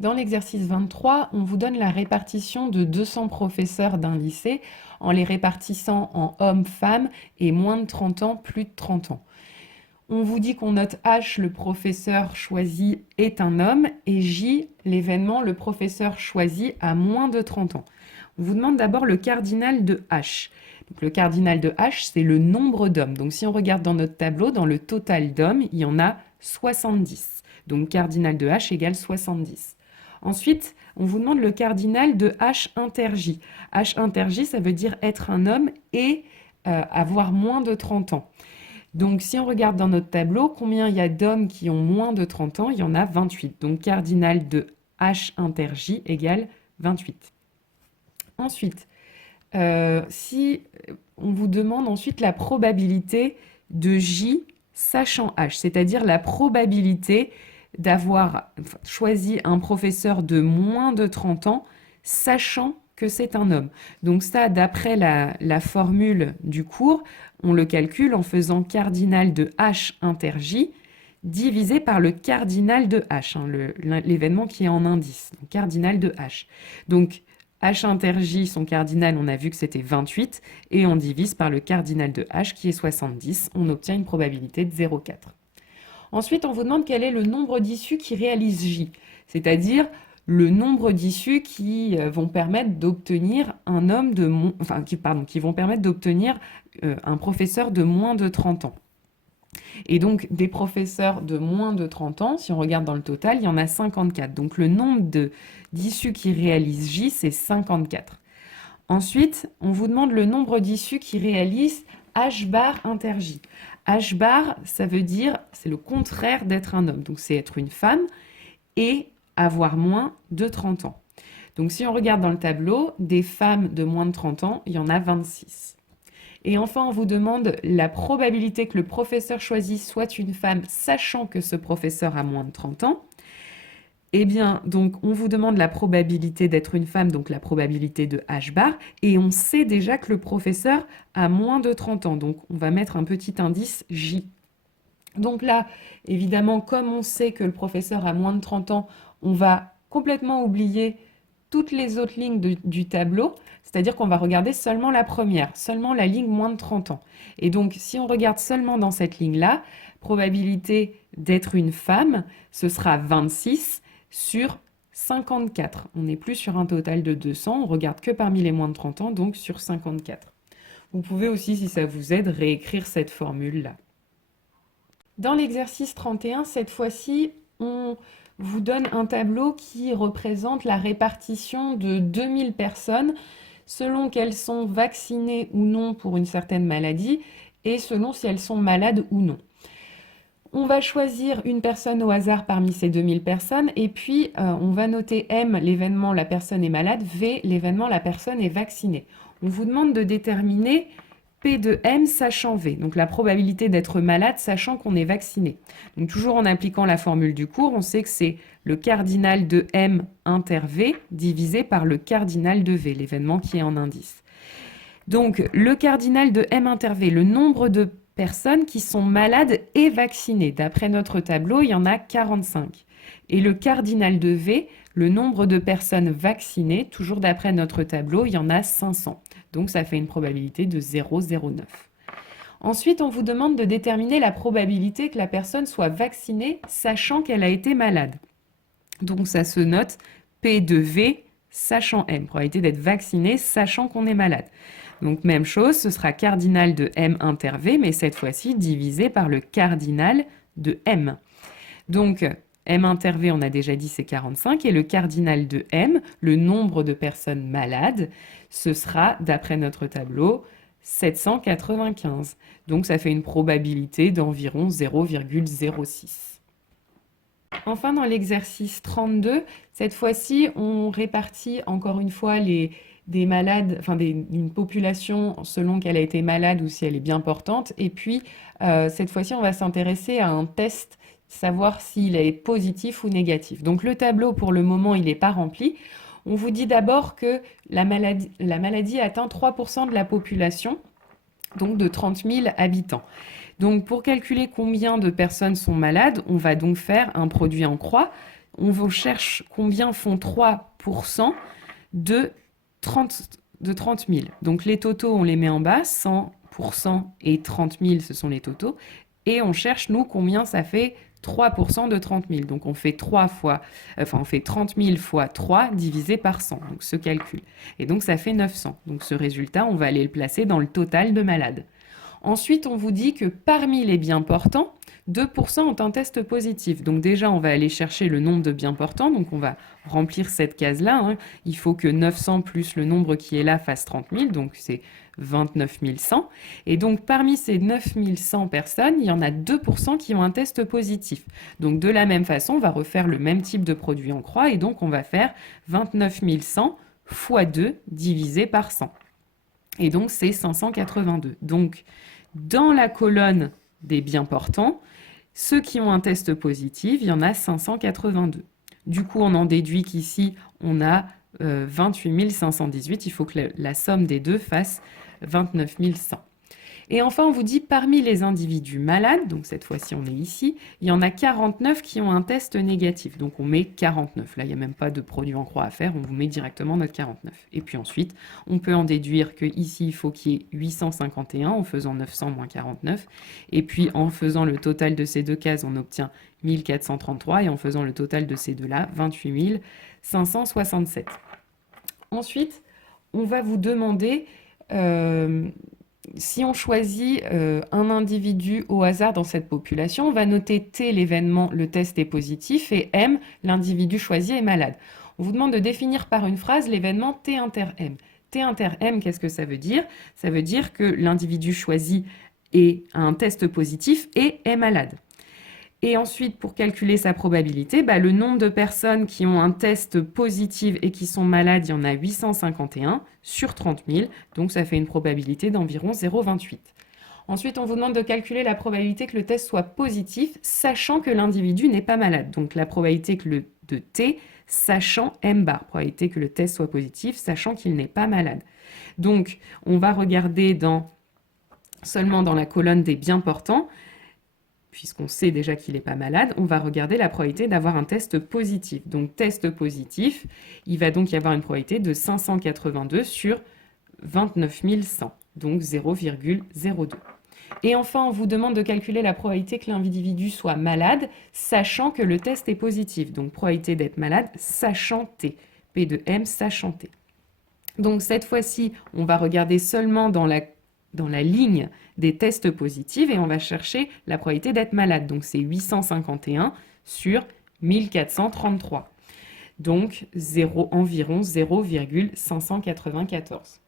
Dans l'exercice 23, on vous donne la répartition de 200 professeurs d'un lycée en les répartissant en hommes, femmes et moins de 30 ans, plus de 30 ans. On vous dit qu'on note H, le professeur choisi est un homme, et J, l'événement, le professeur choisi a moins de 30 ans. On vous demande d'abord le cardinal de H. Donc, le cardinal de H, c'est le nombre d'hommes. Donc si on regarde dans notre tableau, dans le total d'hommes, il y en a 70. Donc cardinal de H égale 70. Ensuite, on vous demande le cardinal de H inter J. H inter J, ça veut dire être un homme et avoir moins de 30 ans. Donc, si on regarde dans notre tableau, combien il y a d'hommes qui ont moins de 30 ans? Il y en a 28. Donc, cardinal de H inter J égale 28. Ensuite, si on vous demande ensuite la probabilité de J sachant H, c'est-à-dire la probabilité d'avoir choisi un professeur de moins de 30 ans, sachant que c'est un homme. Donc ça, d'après la formule du cours, on le calcule en faisant cardinal de H inter J divisé par le cardinal de H, hein, l'événement qui est en indice, donc cardinal de H. Donc H inter J, son cardinal, on a vu que c'était 28, et on divise par le cardinal de H qui est 70, on obtient une probabilité de 0,4. Ensuite, on vous demande quel est le nombre d'issues qui réalisent J, c'est-à-dire le nombre d'issues qui vont permettre d'obtenir un homme de qui vont permettre d'obtenir un professeur de moins de 30 ans. Et donc, des professeurs de moins de 30 ans, si on regarde dans le total, il y en a 54. Donc, le nombre d'issues qui réalisent J, c'est 54. Ensuite, on vous demande le nombre d'issues qui réalisent H bar inter J. H bar, ça veut dire, c'est le contraire d'être un homme. Donc, c'est être une femme et avoir moins de 30 ans. Donc, si on regarde dans le tableau, des femmes de moins de 30 ans, il y en a 26. Et enfin, on vous demande la probabilité que le professeur choisi soit une femme, sachant que ce professeur a moins de 30 ans. Eh bien, donc, on vous demande la probabilité d'être une femme, donc la probabilité de H bar, et on sait déjà que le professeur a moins de 30 ans. Donc, on va mettre un petit indice J. Donc là, évidemment, comme on sait que le professeur a moins de 30 ans, on va complètement oublier toutes les autres lignes du tableau, c'est-à-dire qu'on va regarder seulement la première, seulement la ligne moins de 30 ans. Et donc, si on regarde seulement dans cette ligne-là, probabilité d'être une femme, ce sera 26 sur 54. On n'est plus sur un total de 200, on regarde que parmi les moins de 30 ans, donc sur 54. Vous pouvez aussi, si ça vous aide, réécrire cette formule-là. Dans l'exercice 31, cette fois-ci, on vous donne un tableau qui représente la répartition de 2000 personnes selon qu'elles sont vaccinées ou non pour une certaine maladie et selon si elles sont malades ou non. On va choisir une personne au hasard parmi ces 2000 personnes et puis on va noter M, l'événement la personne est malade, V, l'événement la personne est vaccinée. On vous demande de déterminer P de M sachant V, donc la probabilité d'être malade sachant qu'on est vacciné. Donc toujours en appliquant la formule du cours, on sait que c'est le cardinal de M inter V divisé par le cardinal de V, l'événement qui est en indice. Donc le cardinal de M inter V, le nombre de personnes qui sont malades et vaccinées. D'après notre tableau, il y en a 45. Et le cardinal de V, le nombre de personnes vaccinées, toujours d'après notre tableau, il y en a 500. Donc ça fait une probabilité de 0,09. Ensuite, on vous demande de déterminer la probabilité que la personne soit vaccinée sachant qu'elle a été malade. Donc ça se note P de V sachant M, probabilité d'être vacciné sachant qu'on est malade. Donc même chose, ce sera cardinal de M inter V, mais cette fois-ci divisé par le cardinal de M. Donc M inter V, on a déjà dit, c'est 45, et le cardinal de M, le nombre de personnes malades, ce sera, d'après notre tableau, 795. Donc ça fait une probabilité d'environ 0,06. Enfin, dans l'exercice 32, cette fois-ci, on répartit encore une fois des malades, une population selon qu'elle a été malade ou si elle est bien portante. Et puis, cette fois-ci, on va s'intéresser à un test, savoir s'il est positif ou négatif. Donc, le tableau, pour le moment, il n'est pas rempli. On vous dit d'abord que la maladie atteint 3% de la population, donc de 30 000 habitants. Donc, pour calculer combien de personnes sont malades, on va donc faire un produit en croix. on cherche combien font 3% de 30 000. Donc les totaux, on les met en bas, 100% et 30 000, ce sont les totaux. Et on cherche, nous, combien ça fait 3% de 30 000. Donc on fait on fait 30 000 fois 3 divisé par 100, donc ce calcul. Et donc ça fait 900. Donc ce résultat, on va aller le placer dans le total de malades. Ensuite, on vous dit que parmi les biens portants, 2% ont un test positif. Donc déjà, on va aller chercher le nombre de biens portants. Donc on va remplir cette case-là, hein. Il faut que 900 plus le nombre qui est là fasse 30 000. Donc c'est 29 100. Et donc parmi ces 9 100 personnes, il y en a 2% qui ont un test positif. Donc de la même façon, on va refaire le même type de produit en croix. Et donc on va faire 29 100 fois 2 divisé par 100. Et donc c'est 582. Donc dans la colonne des biens portants, ceux qui ont un test positif, il y en a 582. Du coup, on en déduit qu'ici, on a 28 518. Il faut que la somme des deux fasse 29 100. Et enfin, on vous dit, parmi les individus malades, donc cette fois-ci on est ici, il y en a 49 qui ont un test négatif. Donc on met 49. Là, il n'y a même pas de produit en croix à faire, on vous met directement notre 49. Et puis ensuite, on peut en déduire qu'ici, il faut qu'il y ait 851 en faisant 900 moins 49. Et puis en faisant le total de ces deux cases, on obtient 1433. Et en faisant le total de ces deux-là, 28 567. Ensuite, on va vous demander... si on choisit un individu au hasard dans cette population, on va noter T, l'événement, le test est positif, et M, l'individu choisi est malade. On vous demande de définir par une phrase l'événement T inter M. T inter M, qu'est-ce que ça veut dire? Ça veut dire que l'individu choisi a un test positif et est malade. Et ensuite, pour calculer sa probabilité, le nombre de personnes qui ont un test positif et qui sont malades, il y en a 851 sur 30 000. Donc, ça fait une probabilité d'environ 0,28. Ensuite, on vous demande de calculer la probabilité que le test soit positif, sachant que l'individu n'est pas malade. Donc, la probabilité de T, sachant M bar. Probabilité que le test soit positif, sachant qu'il n'est pas malade. Donc, on va regarder seulement dans la colonne des biens portants. Puisqu'on sait déjà qu'il n'est pas malade, on va regarder la probabilité d'avoir un test positif. Donc, test positif, il va donc y avoir une probabilité de 582 sur 29 100, donc 0,02. Et enfin, on vous demande de calculer la probabilité que l'individu soit malade, sachant que le test est positif. Donc, probabilité d'être malade, sachant T. P de M, sachant T. Donc, cette fois-ci, on va regarder seulement dans la ligne des tests positifs et on va chercher la probabilité d'être malade. Donc c'est 851 sur 1433. Donc environ 0,594.